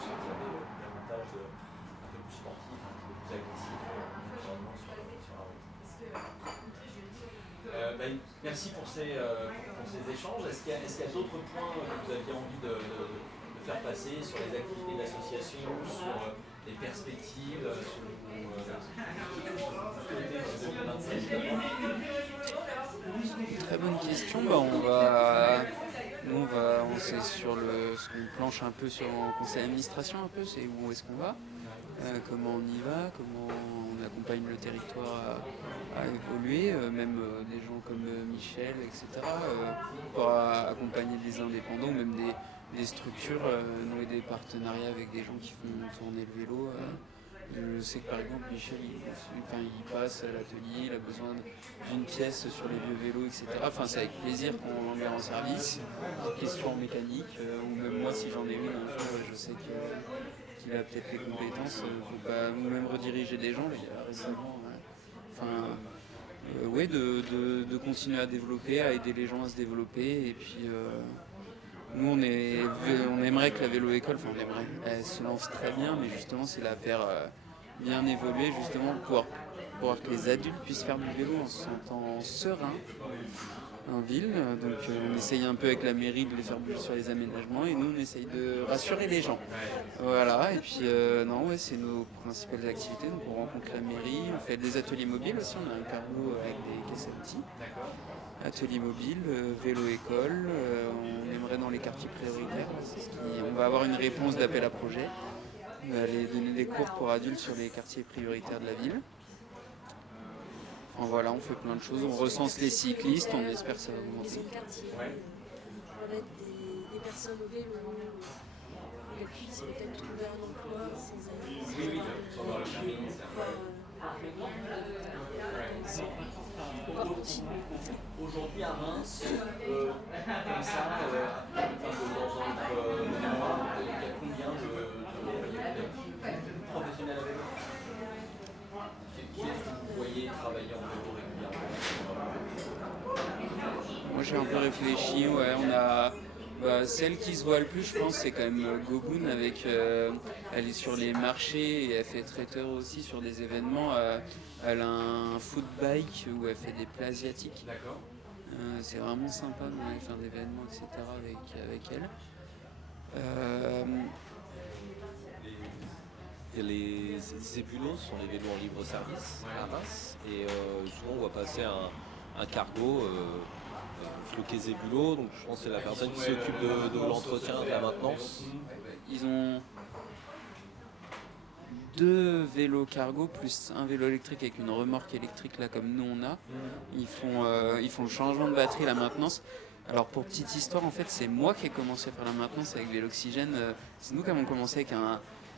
ceux qui avaient davantage un peu plus sportifs, un peu plus agressifs naturellement sur la route. Merci pour ces échanges. Est-ce qu'il y a d'autres points que vous aviez envie de faire passer sur les activités d'association, sur les perspectives, sur Très bonne question. C'est sur ce qu'on planche un peu sur le conseil d'administration, un peu, c'est où est-ce qu'on va, comment on y va, comment on accompagne le territoire à évoluer, même des gens comme Michel, etc., pour accompagner des indépendants, ou même des structures, nouer des partenariats avec des gens qui font tourner le vélo. Je sais que par exemple Michel il passe à l'atelier, il a besoin d'une pièce sur les vieux vélos, etc. C'est avec plaisir qu'on l'en met en service. Question en mécanique, ou même moi si j'en ai une un jour, je sais qu'il a peut-être les compétences, faut pas même rediriger des gens, il y a récemment. De continuer à développer, à aider les gens à se développer, et puis nous on aimerait que la vélo-école, elle se lance très bien, mais justement c'est la faire bien évoluer, justement pour que les adultes puissent faire du vélo en se sentant serein en ville. Donc on essaye un peu avec la mairie de les faire bouger sur les aménagements, et nous on essaye de rassurer les gens. Voilà, et puis c'est nos principales activités. Donc on rencontre la mairie, on fait des ateliers mobiles aussi, on a un cargo avec des caisses à outils. Atelier mobile, vélo-école, on aimerait dans les quartiers prioritaires. On va avoir une réponse d'appel à projet. On va aller donner des cours pour adultes sur les quartiers prioritaires de la ville. Enfin, voilà, on fait plein de choses. On recense les cyclistes, on espère que ça va augmenter. Maison de quartier, pour mettre des personnes au vélo, qu'elles puissent peut-être trouver un emploi sans avoir pouvoir continuer. Aujourd'hui à Reims, comme ça, dans votre mémoire, il y a combien de professionnels à vélo? Qui est-ce que vous voyez travailler en vélo régulièrement? Moi j'ai un peu réfléchi, ouais, on a celle qui se voit le plus, je pense, c'est quand même Goboun avec elle est sur les marchés et elle fait traiteur aussi sur des événements. Elle a un food bike où elle fait des plats asiatiques. D'accord. C'est vraiment sympa d'aller faire des événements, etc. avec elle. Et les Zébulos sont les vélos en libre service à Reims. Et souvent on voit passer un cargo floqué Zébulo. Donc je pense que c'est la personne qui s'occupe de l'entretien, de la maintenance. Ils ont 2 vélos cargo plus un vélo électrique avec une remorque électrique là comme nous on a. Ils font le changement de batterie, la maintenance. Alors pour petite histoire, en fait c'est moi qui ai commencé à faire la maintenance avec Véloxygène. C'est nous qui avons commencé avec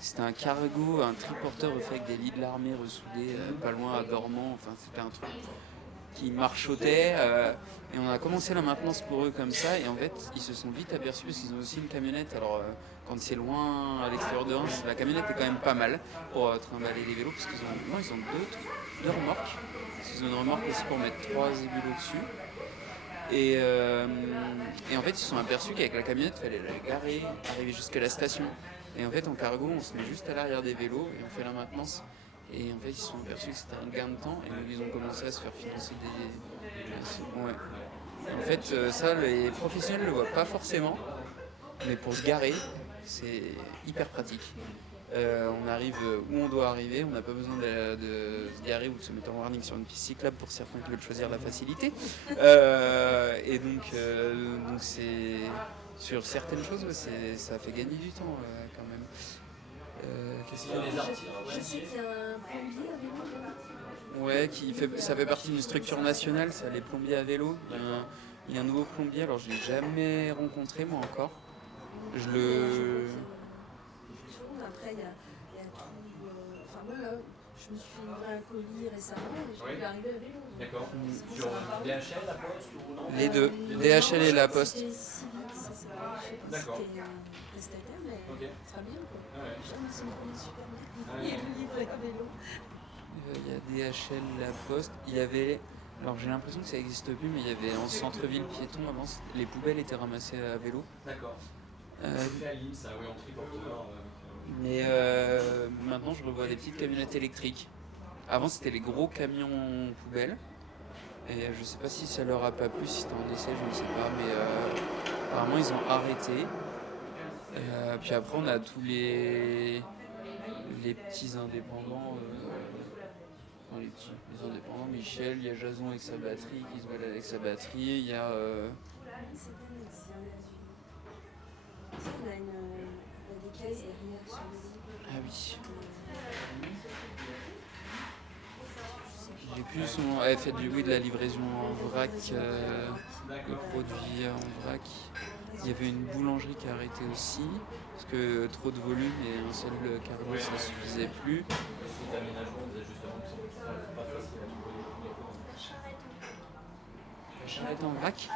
c'était un cargo, un triporteur refait avec des lits de l'armée ressoudés pas loin à Dormant. Enfin c'était un truc qui marchotait et on a commencé la maintenance pour eux comme ça et en fait ils se sont vite aperçus parce qu'ils ont aussi une camionnette. Alors quand c'est loin à l'extérieur de Reims, la camionnette est quand même pas mal pour trimballer les vélos parce qu'ils ont deux remorques. Ils ont une remorque aussi pour mettre 3 zébulos dessus. Et en fait ils se sont aperçus qu'avec la camionnette il fallait la garer, arriver jusqu'à la station. Et en fait en cargo on se met juste à l'arrière des vélos et on fait la maintenance. Et en fait, ils se sont aperçus que c'était un gain de temps et donc ils ont commencé à se faire financer des... Ouais. En fait, ça, les professionnels ne le voient pas forcément, mais pour se garer, c'est hyper pratique. On arrive où on doit arriver, on n'a pas besoin de se garer ou de se mettre en warning sur une piste cyclable pour certains qui veulent choisir la facilité. Et donc c'est... Sur certaines choses, ça fait gagner du temps quand même. Qu'est-ce qu'il y a Les artistes. Je sais qu'il y a un plombier à vélo. Ouais, ça fait partie d'une structure nationale, ça, les plombiers à vélo. Il y a un nouveau plombier, alors je ne l'ai jamais rencontré moi encore. Après, il y a tout. Enfin, moi, là, je me suis livré un colis récemment et je suis arrivé à vélo. D'accord. Sur DHL, la Poste ou non? Les deux, DHL et la Poste. C'était Civic, ça s'appelle. Je sais pas D'accord. si c'était un prestataire, mais très bien, quoi. Ouais. J'aime son premier super bien. Il est livré à vélo. Il y a DHL, la Poste. Il y avait, alors j'ai l'impression que ça n'existe plus, mais il y avait en centre-ville piéton avant, les poubelles étaient ramassées à vélo. D'accord. C'est fait à Lille, ça, oui, en triporteur. Mais maintenant je revois des petites camionnettes électriques. Avant c'était les gros camions poubelles. Et je sais pas si ça leur a pas plu, si c'était en essai, je ne sais pas, mais apparemment ils ont arrêté. Puis après on a tous les petits indépendants, les indépendants, Michel, il y a Jason avec sa batterie, qui se balade avec sa batterie, il y a... C'est bien, ici, on a des caisses derrière sur le lit. Ah oui. J'ai plus son nom. Elle fait de la livraison en vrac, de produits en vrac. Il y avait une boulangerie qui a arrêté aussi, parce que trop de volume et un seul cargo ça ne suffisait plus. Les aménagements, des ajustements qui sont pas faciles à trouver. La charrette en vrac.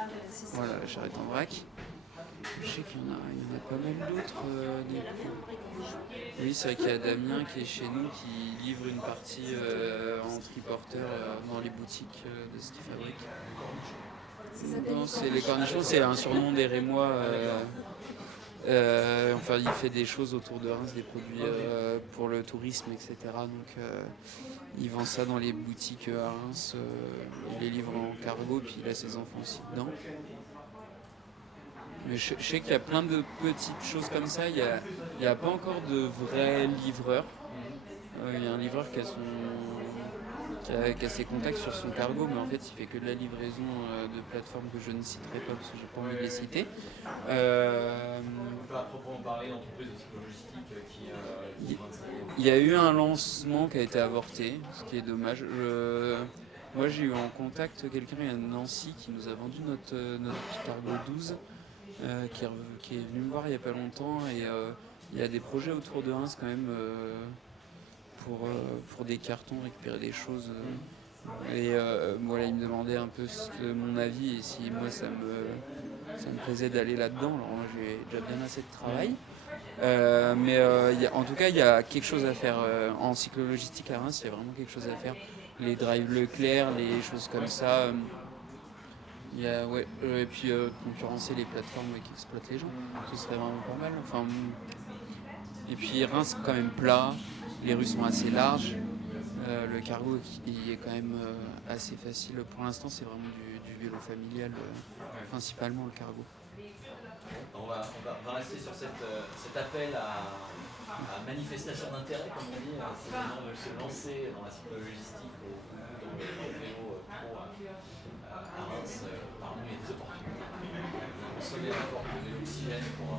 Voilà, la charrette en vrac. Je sais qu'il y en a pas mal d'autres. Oui, c'est vrai qu'il y a Damien qui est chez nous, qui livre une partie en triporteur dans les boutiques de ce qu'il fabrique. Non, c'est les cornichons, c'est un surnom des Rémois. Enfin, il fait des choses autour de Reims, des produits pour le tourisme, etc. Donc, il vend ça dans les boutiques à Reims. Il les livre en cargo, puis il a ses enfants aussi dedans. Mais je sais qu'il y a plein de petites choses comme ça. Il n'y a pas encore de vrais livreurs. Il y a un livreur qui qui a ses contacts sur son cargo, mais en fait il fait que de la livraison de plateformes que je ne citerai pas parce que j'ai pas envie de les citer. On peut à proprement parler d'entreprise de cyclo-logistique qui Il y a eu un lancement qui a été avorté, ce qui est dommage. Moi j'ai eu en contact quelqu'un à Nancy qui nous a vendu notre cargo 12, qui est venu me voir il n'y a pas longtemps, et il y a des projets autour de Reims quand même pour des cartons, récupérer des choses. Et voilà, il me demandait un peu mon avis et si moi ça me plaisait d'aller là-dedans. Alors moi j'ai déjà bien assez de travail. En tout cas, il y a quelque chose à faire. En cyclo-logistique à Reims, il y a vraiment quelque chose à faire. Les drives Leclerc, les choses comme ça. Et puis concurrencer les plateformes qui exploitent les gens. Ce serait vraiment pas mal. Enfin, et puis Reims, c'est quand même plat. Les rues sont assez larges. Le cargo il est quand même assez facile. Pour l'instant, c'est vraiment du vélo familial, principalement le cargo. On va rester sur cet appel à manifestation d'intérêt, comme on dit. C'est le moment de se lancer dans la cyclo-logistique ou dans le vélo pro à Reims. Parmi les opportunités. On se met à la porte de l'oxygène pour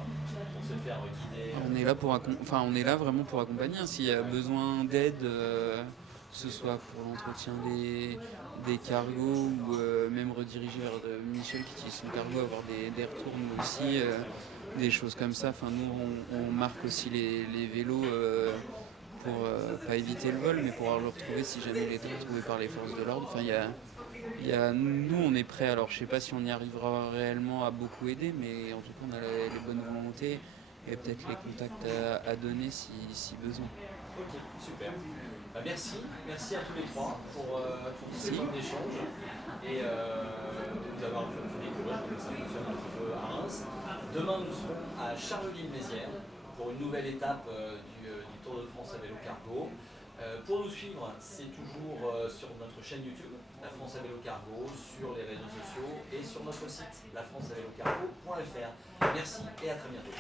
se faire guider. On est là vraiment pour accompagner. S'il y a besoin d'aide, que ce soit pour l'entretien des cargos ou même rediriger vers Michel qui utilise son cargo, avoir des retours nous aussi, des choses comme ça. Enfin, nous on marque aussi les vélos pour pas éviter le vol, mais pour le retrouver si jamais il est retrouvé par les forces de l'ordre. Enfin, nous on est prêts. Alors je sais pas si on y arrivera réellement à beaucoup aider, mais en tout cas on a les bonnes volontés et peut-être les contacts à donner si besoin. Ok, super. Merci à tous les trois pour ces temps d'échange et de nous avoir fait découvrir comment ça fonctionne un petit peu à Reims. Demain, nous serons à Charleville-Mézières pour une nouvelle étape du Tour de France à vélo cargo. Pour nous suivre, c'est toujours sur notre chaîne YouTube, La France à vélo cargo, sur les réseaux sociaux et sur notre site, lafranceavelocargo.fr. Merci et à très bientôt.